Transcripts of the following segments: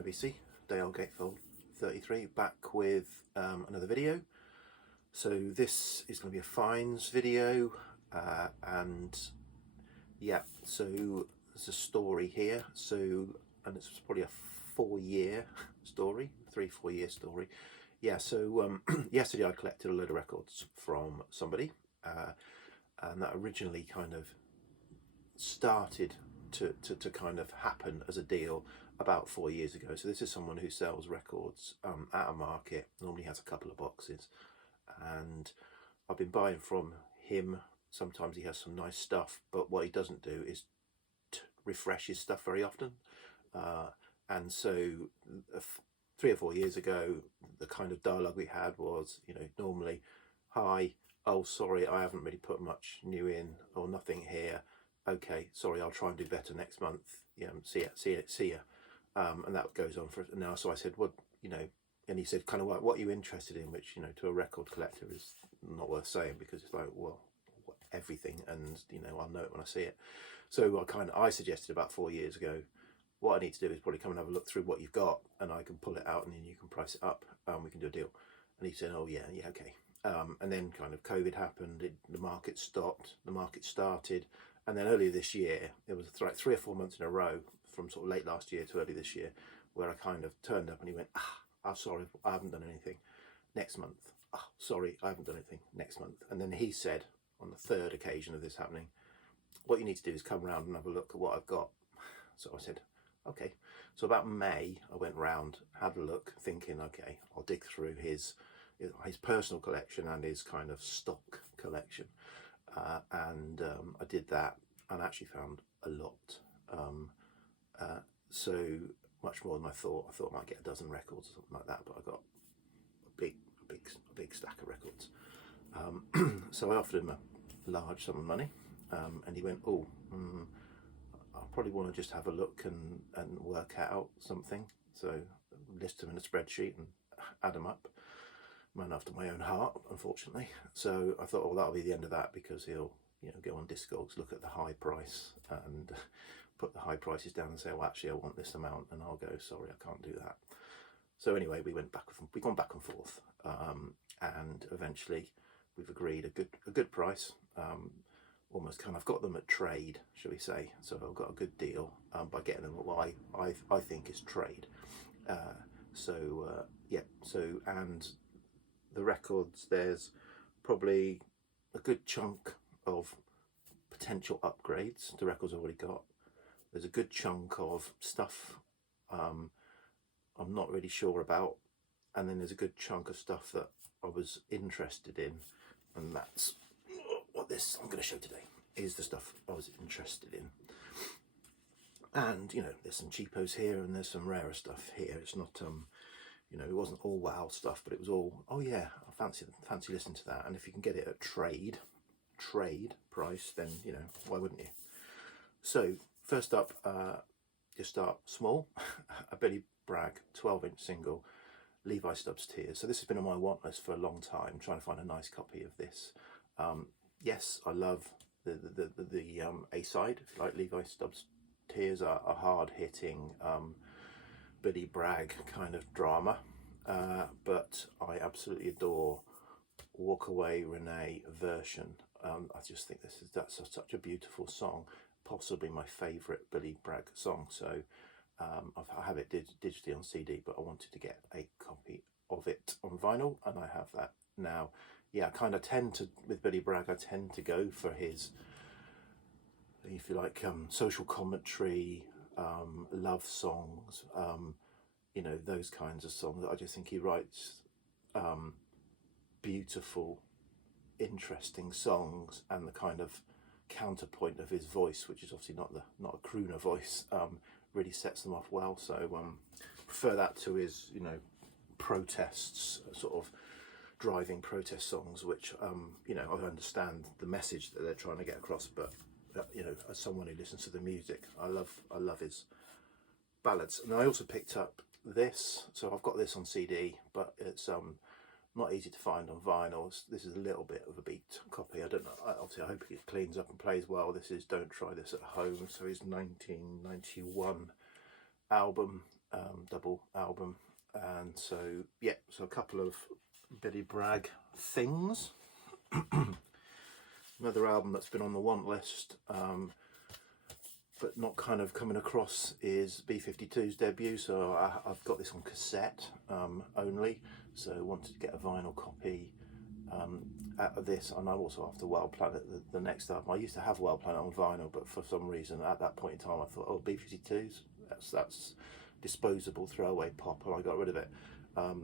OBC, Dale Gatefold 33, back with another video. So this is going to be a finds video, and yeah, so there's a story here. So, and it's probably a 4-year story, 3-4 year story. Yeah, so yesterday I collected a load of records from somebody, and that originally kind of started to kind of happen as a deal about 4 years ago. So this is someone who sells records at a market, normally has a couple of boxes, and I've been buying from him. Sometimes he has some nice stuff, but what he doesn't do is refresh his stuff very often. And so 3 or 4 years ago, the kind of dialogue we had was, you know, normally, hi, oh sorry, I haven't really put much new in, or nothing here. Okay, sorry, I'll try and do better next month. Yeah, see ya. And that goes on for now. So I said, what, you know, and he said kind of like, what are you interested in? Which, you know, to a record collector is not worth saying, because it's like, well, everything, and you know, I'll know it when I see it. So I suggested about 4 years ago, what I need to do is probably come and have a look through what you've got, and I can pull it out, and then you can price it up, and we can do a deal. And he said, oh yeah, okay. And then kind of COVID happened, the market stopped, the market started, and then earlier this year, it was like 3 or 4 months in a row, from sort of late last year to early this year, where I kind of turned up and he went, I'm sorry, I haven't done anything. Next month. Oh, sorry, I haven't done anything. Next month. And then he said, on the third occasion of this happening, what you need to do is come round and have a look at what I've got. So I said, okay. So about May, I went round, had a look, thinking, okay, I'll dig through his personal collection and his kind of stock collection. And I did that and actually found a lot. So much more than I thought. I thought I might get a dozen records or something like that, but I got a big stack of records. So I offered him a large sum of money, and he went, oh, I probably want to just have a look and work out something. So list them in a spreadsheet and add them up. Man after my own heart, unfortunately. So I thought, well, that'll be the end of that, because he'll, you know, go on Discogs, look at the high price and put the high prices down and say, well, actually I want this amount, and I'll go, sorry, I can't do that. So anyway, we've gone back and forth, and eventually we've agreed a good price. Almost kind of got them at trade, shall we say. So I've got a good deal by getting them at what I think is trade. Yeah, so, and the records, there's probably a good chunk of potential upgrades to records I've already got. There's a good chunk of stuff I'm not really sure about, and then there's a good chunk of stuff that I was interested in, and that's what this I'm going to show today is, the stuff I was interested in. And you know, there's some cheapos here and there's some rarer stuff here. It's not you know, it wasn't all wow stuff, but it was all, oh yeah, I fancy listening to that. And if you can get it at trade price, then you know, why wouldn't you? So first up, just start small. A Billy Bragg 12-inch single, Levi Stubbs Tears. So this has been on my want list for a long time, trying to find a nice copy of this. Yes, I love the A side, if you like. Levi Stubbs Tears are a hard hitting Billy Bragg kind of drama, but I absolutely adore Walk Away Renee version. I just think that's such a beautiful song, possibly my favourite Billy Bragg song. So I have it digitally on CD, but I wanted to get a copy of it on vinyl, and I have that now. Yeah, I kind of tend to, with Billy Bragg, I tend to go for his, if you like, social commentary, love songs, you know, those kinds of songs. I just think he writes beautiful, interesting songs, and the kind of counterpoint of his voice, which is obviously not a crooner voice, really sets them off well. So prefer that to his, you know, protests, sort of driving protest songs, which you know, I understand the message that they're trying to get across, but you know, as someone who listens to the music, I love his ballads. And I also picked up this, so I've got this on CD, but it's not easy to find on vinyl. This is a little bit of a beat copy. I don't know, obviously I hope it cleans up and plays well. This is Don't Try This at Home, so his 1991 album, double album. And so yeah, so a couple of Billy Bragg things. Another album that's been on the want list, but not kind of coming across, is B-52's debut. So I've got this on cassette only, so I wanted to get a vinyl copy out of this. And I'm also after Wild Planet, the next album. I used to have Wild Planet on vinyl, but for some reason at that point in time I thought, oh, B-52's, that's disposable throwaway pop, and I got rid of it,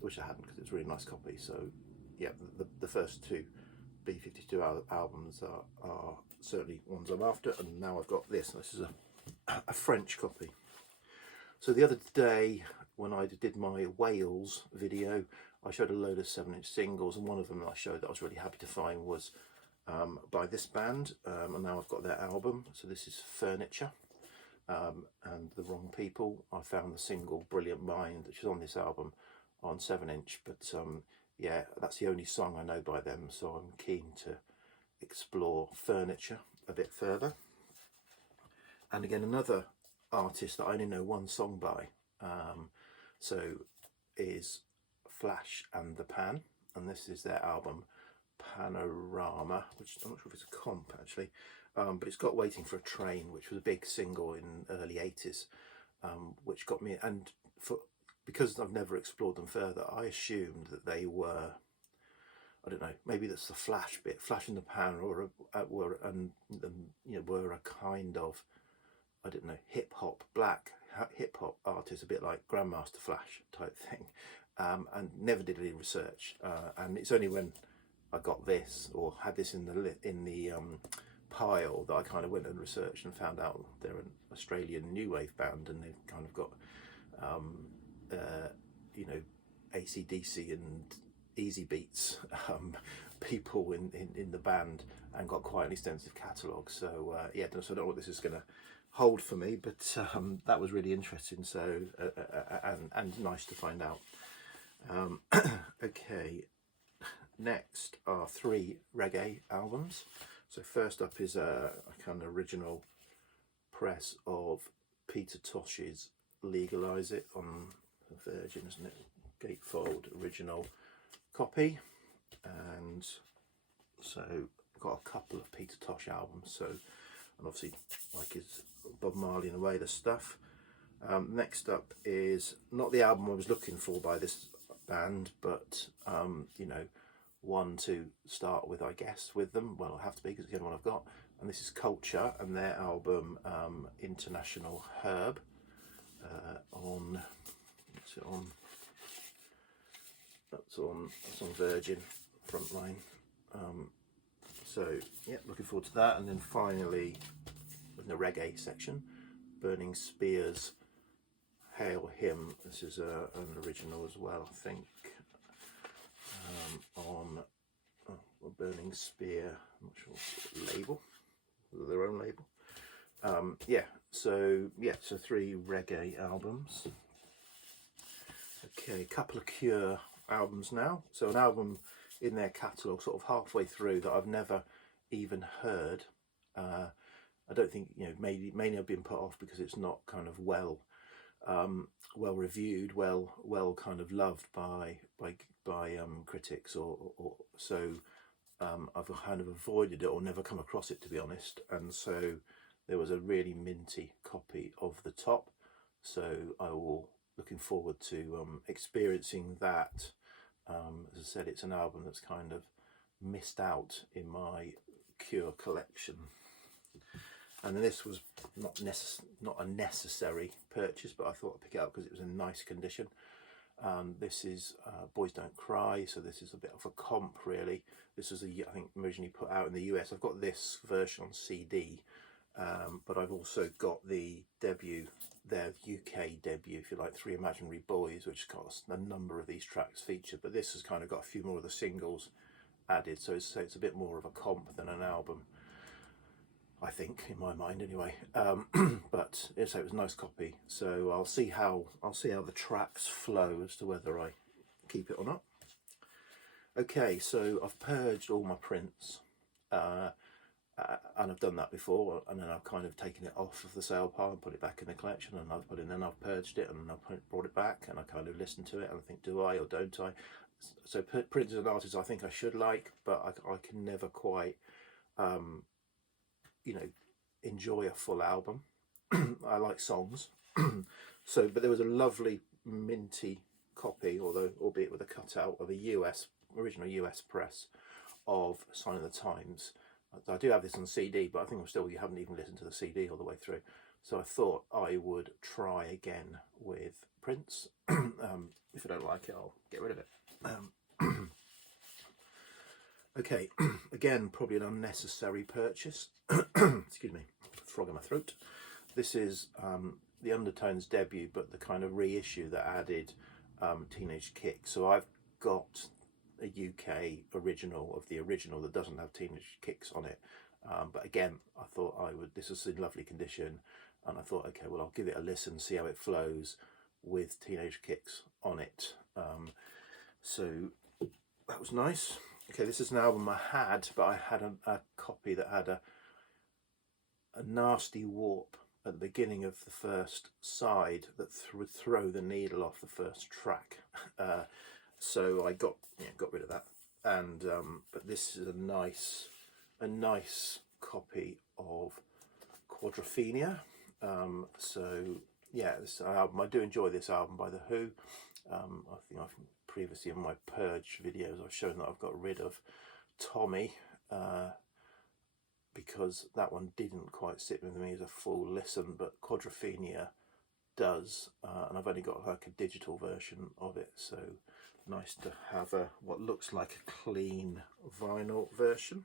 which I hadn't, because it's a really nice copy. So yeah, the first two B-52 albums are certainly ones I'm after, and now I've got this. This is a French copy. So the other day when I did my Wales video, I showed a load of 7-inch singles, and one of them that I showed that I was really happy to find was by this band, and now I've got their album. So this is Furniture, and The Wrong People. I found the single Brilliant Mind, which is on this album, on 7-inch, but yeah, that's the only song I know by them, so I'm keen to explore Furniture a bit further. And again, another artist that I only know one song by, so is Flash and the Pan, and this is their album Panorama, which I'm not sure if it's a comp actually, but it's got Waiting for a Train, which was a big single in early 80s, which got me, and because I've never explored them further, I assumed that they were, I don't know, maybe that's the Flash bit, Flash in the Pan, or were a kind of, I don't know, hip hop, black hip hop artist, a bit like Grandmaster Flash type thing, and never did any research. And it's only when I got this, or had this in the pile, that I kind of went and researched and found out they're an Australian new wave band, and they've kind of got you know, AC/DC and Easy Beats people in the band, and got quite an extensive catalogue. So yeah, so I don't know what this is going to hold for me, but that was really interesting. So and nice to find out. Okay, next are 3 reggae albums. So first up is a kind of original press of Peter Tosh's Legalise It on Virgin, isn't it? Gatefold original copy. And so I've got a couple of Peter Tosh albums, so, and obviously like his Bob Marley and the Way the Stuff. Next up is not the album I was looking for by this band, but you know, one to start with, I guess, with them. Well, it'll have to be, because it's the only one I've got. And this is Culture and their album International Herb, on, what's it on? That's on Virgin Frontline. So yeah, looking forward to that. And then finally, in the reggae section, Burning Spear's Hail Him. This is an original as well, I think, on Burning Spear, I'm not sure, label, their own label. Yeah, so 3 reggae albums. Okay, a couple of Cure albums now. So an album in their catalogue sort of halfway through that I've never even heard. I don't think, you know, mainly I've been put off because it's not kind of well reviewed, well kind of loved by critics, or so I've kind of avoided it or never come across it, to be honest. And so there was a really minty copy of The Top, so I will, looking forward to experiencing that. As I said, it's an album that's kind of missed out in my Cure collection. And then this was not a necessary purchase, but I thought I'd pick it up because it was in nice condition. This is Boys Don't Cry, so this is a bit of a comp, really. This was, I think, originally put out in the US. I've got this version on CD, but I've also got the debut, their UK debut, if you like, 3 Imaginary Boys, which got a number of these tracks featured, but this has kind of got a few more of the singles added, so it's a bit more of a comp than an album, I think, in my mind anyway. But it was a nice copy, so I'll see how the tracks flow as to whether I keep it or not. Okay, so I've purged all my prints, and I've done that before, and then I've kind of taken it off of the sale pile and put it back in the collection, and I've put it, then I've purged it, and I've brought it back, and I kind of listen to it, and I think, do I or don't I? So Prince is an artist I think I should like, but I can never quite, you know, enjoy a full album. I like songs. So, but there was a lovely minty copy, although albeit with a cutout, of a original US press of Sign of the Times. I do have this on CD, but I think you haven't even listened to the CD all the way through. So I thought I would try again with Prince. If I don't like it, I'll get rid of it. Okay, again, probably an unnecessary purchase. Excuse me, frog in my throat. This is the Undertones debut, but the kind of reissue that added Teenage Kick. So I've got a UK original of the original that doesn't have Teenage Kicks on it, but again, I thought this was in lovely condition, and I thought, okay, well, I'll give it a listen, see how it flows with Teenage Kicks on it. So that was nice. Okay, this is an album I had, but I had a copy that had a nasty warp at the beginning of the first side that would throw the needle off the first track. So I got rid of that, and but this is a nice copy of Quadrophenia. So yeah, this album, I do enjoy this album by The Who. I think I've previously in my Purge videos I've shown that I've got rid of Tommy, because that one didn't quite sit with me as a full listen, but Quadrophenia does, and I've only got like a digital version of it, so nice to have what looks like a clean vinyl version.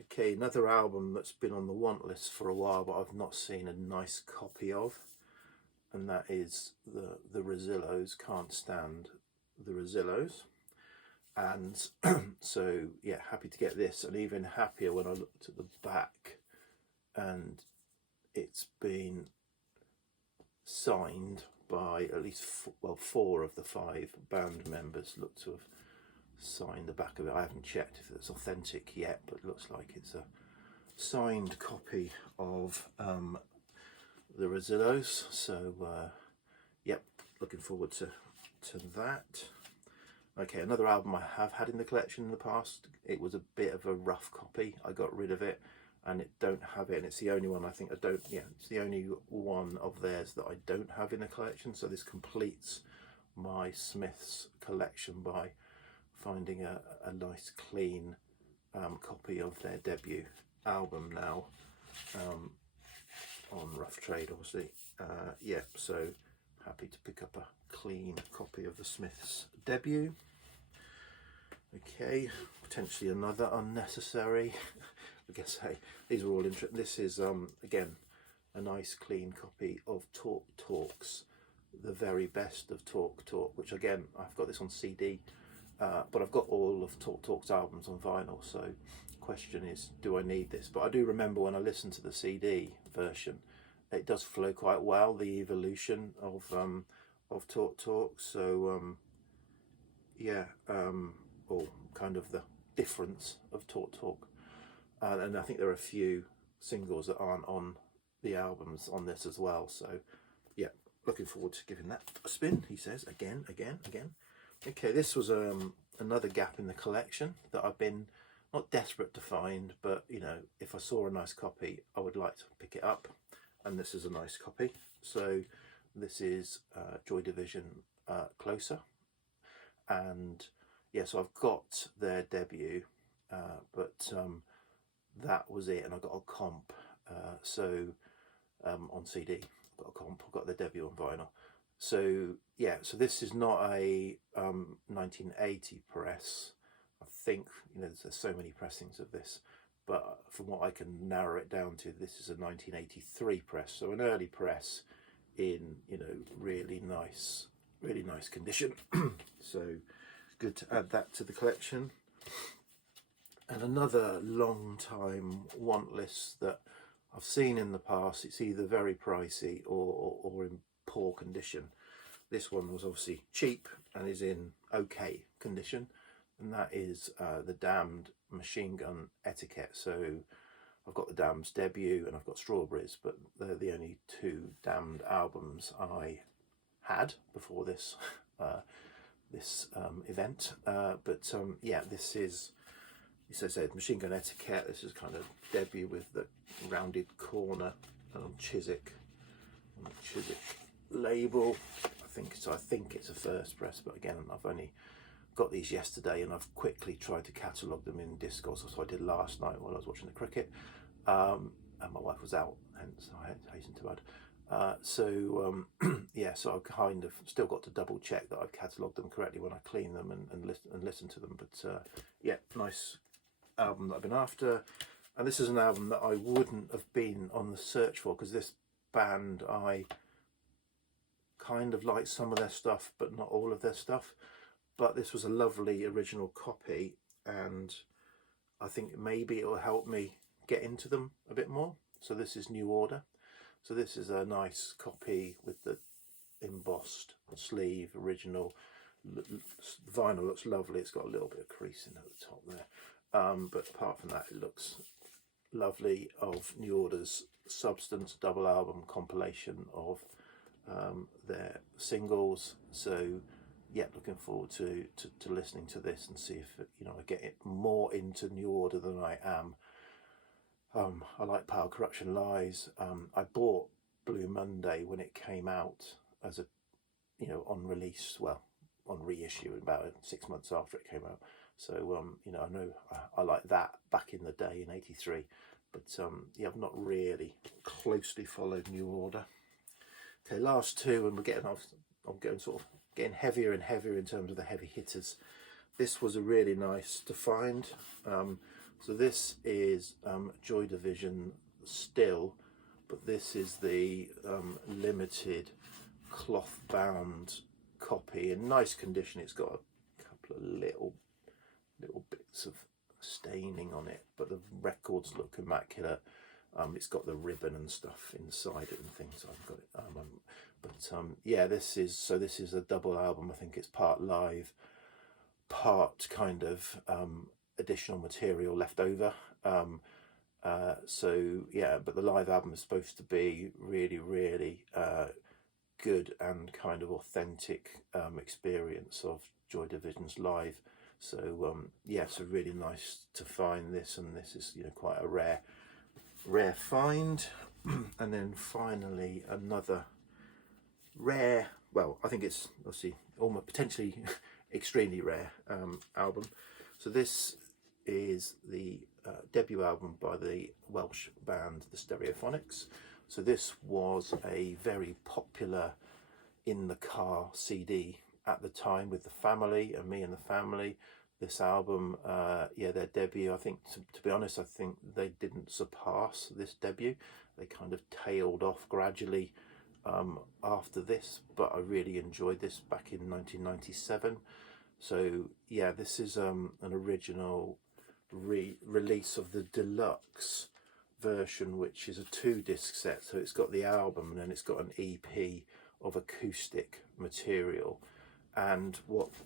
Okay, another album that's been on the want list for a while, but I've not seen a nice copy of, and that is the Rezillos. Can't stand the Rezillos. And so yeah, happy to get this, and even happier when I looked at the back and it's been signed by at least four of the 5 band members look to have signed the back of it. I haven't checked if it's authentic yet, but it looks like it's a signed copy of the Rezillos. So yep, looking forward to that. Okay, another album I have had in the collection in the past. It was a bit of a rough copy. I got rid of it, and it don't have it, and it's the only one I think I don't, yeah, it's the only one of theirs that I don't have in the collection. So this completes my Smiths collection by finding a nice clean copy of their debut album now, on Rough Trade, obviously. Yeah, so happy to pick up a clean copy of the Smiths debut. Okay, potentially another unnecessary. I guess, hey, these are all interesting. This is again a nice clean copy of Talk Talks, the very best of Talk Talk, which again I've got this on CD, but I've got all of Talk Talk's albums on vinyl. So the question is, do I need this? But I do remember when I listened to the CD version, it does flow quite well, the evolution of Talk Talk. So yeah, or kind of the difference of Talk Talk. And I think there are a few singles that aren't on the albums on this as well. So yeah, looking forward to giving that a spin, he says, again. Okay, this was another gap in the collection that I've been not desperate to find, but you know, if I saw a nice copy, I would like to pick it up. And this is a nice copy. So this is Joy Division, Closer. And yeah, so I've got their debut, but that was it, and I got a comp. On CD, I've got a comp. I've got their debut on vinyl. So yeah, so this is not a 1980 press. I think, you know, there's so many pressings of this, but from what I can narrow it down to, this is a 1983 press. So an early press in, you know, really nice condition. So good to add that to the collection. And another long time want list that I've seen in the past, it's either very pricey or in poor condition. This one was obviously cheap and is in okay condition. and that is the Damned Machine Gun Etiquette. So I've got the Damned's debut and I've got Strawberries, but they're the only two Damned albums I had before this event. Yeah, this is, as I said, Machine Gun Etiquette. This is kind of debut with the rounded corner Chiswick label. I think it's a first press, but again, I've only got these yesterday and I've quickly tried to catalogue them in Discogs. So I did last night while I was watching the cricket, and my wife was out, hence I hastened to add. Yeah, so I've kind of still got to double check that I've catalogued them correctly when I clean them and listen to them. But yeah, nice album that I've been after, and this is an album that I wouldn't have been on the search for, because this band, I kind of like some of their stuff but not all of their stuff, but this was a lovely original copy, and I think maybe it will help me get into them a bit more. So this is New Order. So this is a nice copy with the embossed sleeve, original. The vinyl looks lovely. It's got a little bit of creasing at the top there, but apart from that, it looks lovely, of New Order's Substance double album compilation of their singles. So yeah, looking forward to listening to this and see if I get it more into New Order than I am. I like Power, Corruption, Lies. I bought Blue Monday when it came out as a on release, well, on reissue about 6 months after it came out. So I know I like that back in the day in '83, but yeah, I've not really closely followed New Order. Okay, last two, and I'm getting heavier and heavier in terms of the heavy hitters. This was a really nice to find. So this is Joy Division still, but this is the limited cloth bound copy in nice condition. It's got a couple of little bits of staining on it, but the records look immaculate. It's got the ribbon and stuff inside it and things. I've got it, yeah, this is a double album. I think it's part live, part kind of additional material left over. So yeah, but the live album is supposed to be really good and kind of authentic experience of Joy Division's live. So yeah, so really nice to find this, and this is quite a rare find. And then finally another rare, well, I think it's obviously almost potentially extremely rare album. So this is the debut album by the Welsh band the Stereophonics. So this was a very popular in the car CD at the time with the family and me and the family. This album, yeah, their debut, I think, to be honest, I think they didn't surpass this debut. They kind of tailed off gradually after this, but I really enjoyed this back in 1997. So yeah, this is an original release of the deluxe version, which is a 2-disc set. So it's got the album and then it's got an EP of acoustic material, and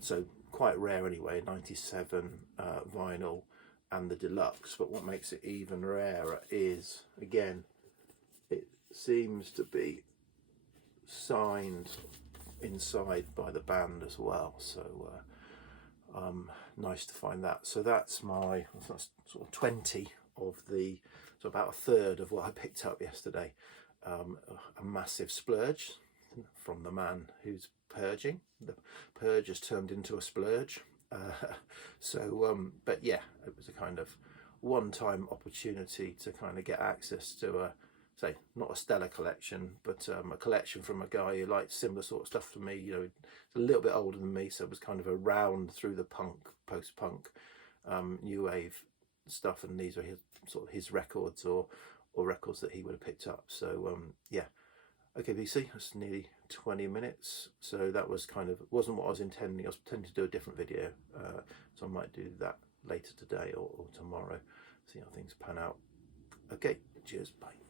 so quite rare anyway, 97 vinyl and the deluxe. But what makes it even rarer is, again, it seems to be signed inside by the band as well. So nice to find that. So that's sort of 20 of the, so about a third of what I picked up yesterday. A massive splurge from the man who's purging. The purge has turned into a splurge. But yeah, it was a kind of one-time opportunity to kind of get access to say not a stellar collection, but a collection from a guy who liked similar sort of stuff to me. He's a little bit older than me, so it was kind of around through the post-punk, new wave stuff, and these are his records or records that he would have picked up. So yeah. Okay, VC, that's nearly 20 minutes. So that was wasn't what I was intending. I was intending to do a different video. So I might do that later today or tomorrow. See how things pan out. Okay, cheers, bye.